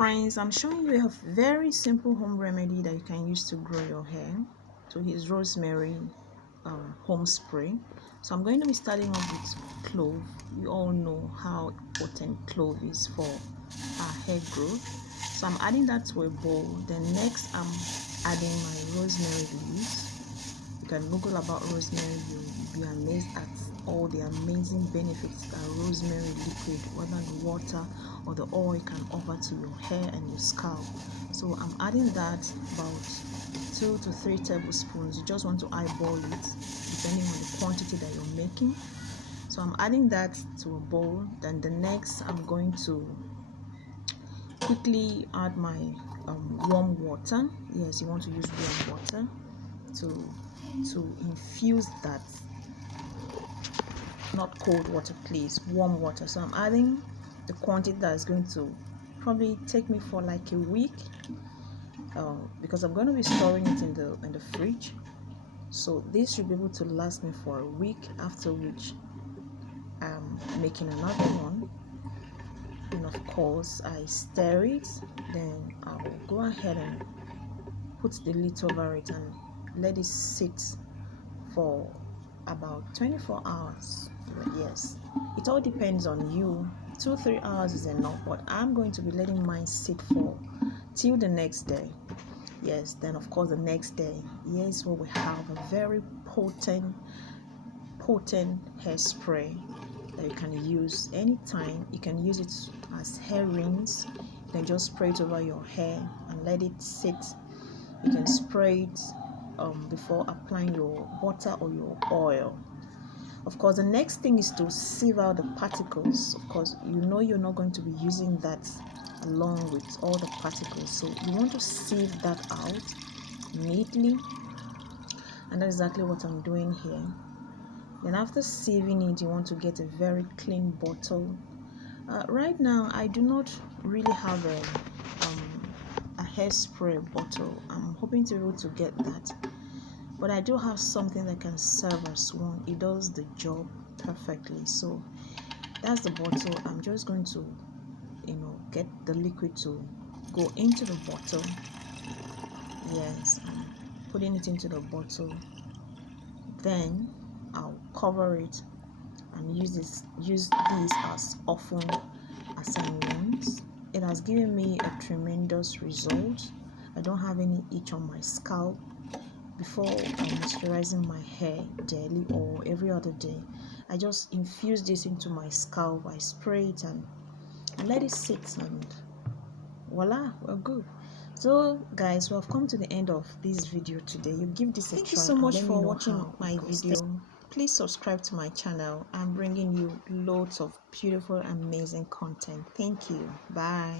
friends, I'm showing you a very simple home remedy that you can use to grow your hair. So here's Rosemary home spray. So I'm going to be starting off with clove. You all know how important clove is for our hair growth. So I'm adding that to a bowl. Then next I'm adding my rosemary leaves. You can Google about rosemary, you'll be amazed at all the amazing benefits that rosemary liquid, whether the water or the oil, can offer to your hair and your scalp. So I'm adding that about 2 to 3 tablespoons. You just want to eyeball it depending on the quantity that you're making. So I'm adding that to a bowl. Then the next I'm going to quickly add my warm water. Yes, you want to use warm water to infuse that, not cold water please, warm water. So I'm adding the quantity that is going to probably take me for like a week, because I'm going to be storing it in the fridge. So this should be able to last me for a week, after which I'm making another one. And of course I stir it, then I'll go ahead and put the lid over it and let it sit for about 24 hours. Yes, it all depends on you. 2-3 hours is enough, but I'm going to be letting mine sit for till the next day. Yes, then of course the next day, here's what we have: a very potent hairspray that you can use anytime. You can use it as hair rinse. You can just spray it over your hair and let it sit. You can spray it before applying your butter or your oil. Of course, the next thing is to sieve out the particles. Of course, you know you're not going to be using that along with all the particles, so you want to sieve that out neatly, and that's exactly what I'm doing here. Then after sieving it, you want to get a very clean bottle. Right now I do not really have a hairspray bottle. I'm hoping to be able to get that, but I do have something that can serve as one. It does the job perfectly. So that's the bottle. I'm just going to get the liquid to go into the bottle. Yes, I'm putting it into the bottle. Then I'll cover it and use this as often as I want. It has given me a tremendous result. I don't have any itch on my scalp. Before moisturizing my hair daily or every other day, I just infuse this into my scalp. I spray it and let it sit, and voila, we're good. So guys, we have come to the end of this video today. You give this a try. Thank you so much for watching my video. Please subscribe to my channel. I'm bringing you loads of beautiful, amazing content. Thank you. Bye.